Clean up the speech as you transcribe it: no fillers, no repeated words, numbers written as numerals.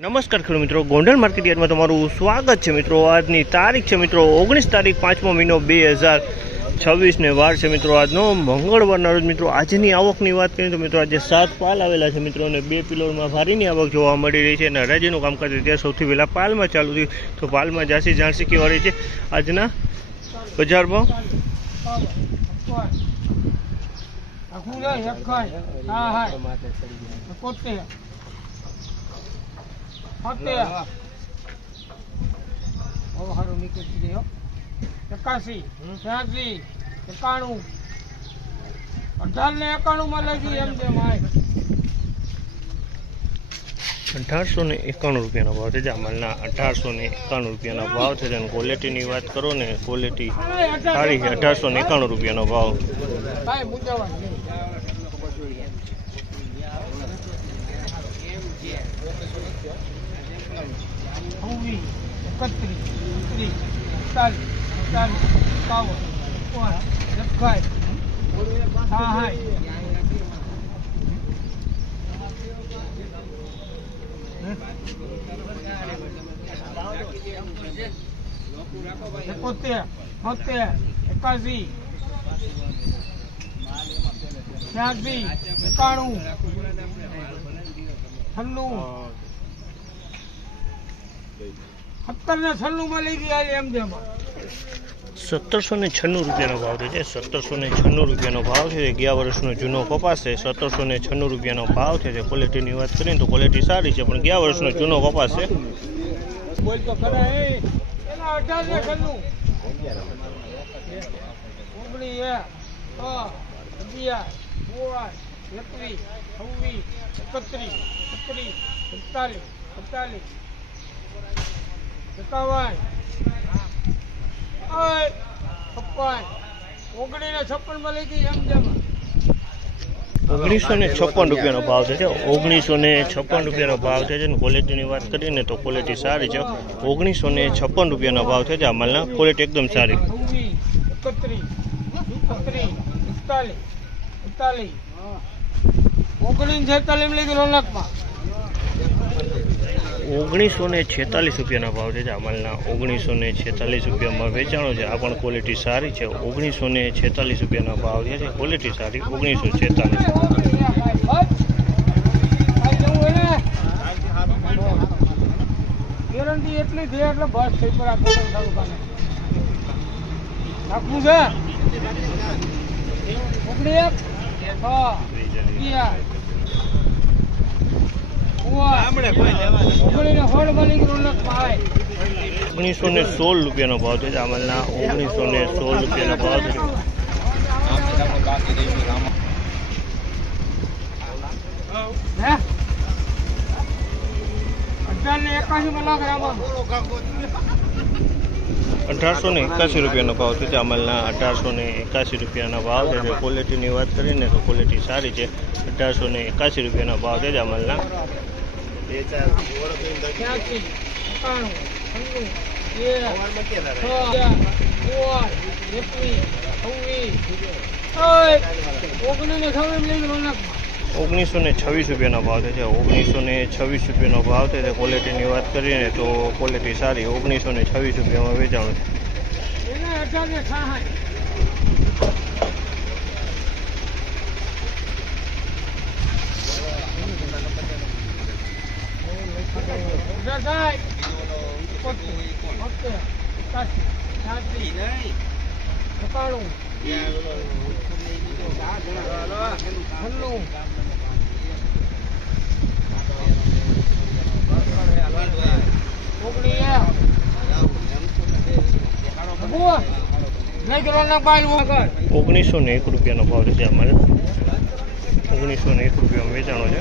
नमस्कार खेडूत मित्रों, गोंडल मार्केट में तमारू स्वागत है। मित्रों आजनी तारीख है मित्रों 19 तारीख 5मो महीनो 2026 ने वार है मित्रों आजनो मंगळवारना रोज। मित्रों आजनी आवकनी बात करीए तो मित्रों आज 7 पाल आवेला है मित्रों ने 2 पिलोरमा भारीनी आवक जोवा मળી रही है। हराजीनुं कामकाज त्यारे सौथी पहेला पालमां चालू थयुं तो पालमां जासी जाणसी केवा रही है आजना बजारमां। एकासी 86 91 18 ने 91 में लगी एम जे माय 1891 रुपया भाव है। जामलना 1891 रुपया भाव है। क्वॉलिटी की बात करो ने क्वॉलिटी सारी है। 1891 रुपया भाव। ₹1796 रुपया भाव है। 1796 रुपया भाव है। 11 वर्षनो जूनो कपास है। 1796 रुपया भाव है। क्वॉलिटी की बात करें तो क्वॉलिटी सारी है, 11 वर्षनो जूनो कपास है। ₹1956 रुपया भाव है। 1956 रुपया भाव है। क्वॉलिटी की बात करें तो क्वॉलिटी सारी है। 1956 रुपया भाव है। अमलना क्वॉलिटी एकदम सारी। 1946 रुपया भाव है। अमलना 1946 रुपया में वेचाणो है। आ क्वॉलिटी सारी है। 1946 रुपया भाव है। क्वॉलिटी सारी 1946। ગેરંટી એટલી દે એટલે બસ થઈ પર આપણે તાલુકાને નાખવું છે ઉકડી એક હા કિયા ઓવા આપણે કોઈ લેવા ઉકડીને હોડ મળી ગયો લક ભાઈ। 1916 रुपया भाव है। अमलना 1916 रुपया भाव है। હે 1881 में लाग रहा 1881 रुपया भाव है। अमलना 1881 रुपया भाव है। क्वॉलिटी की बात करें तो क्वॉलिटी सारी है। 1881 रुपया भाव है। अमलना ₹1926 रुपया भाव है। 1926 रुपया भाव है। क्वॉलिटी की बात करें तो क्वॉलिटी सारी 1926 रुपया में वेचाणु है। ₹1901 रुपया भाव है। अमल 1901 रुपया में वेचाणो है।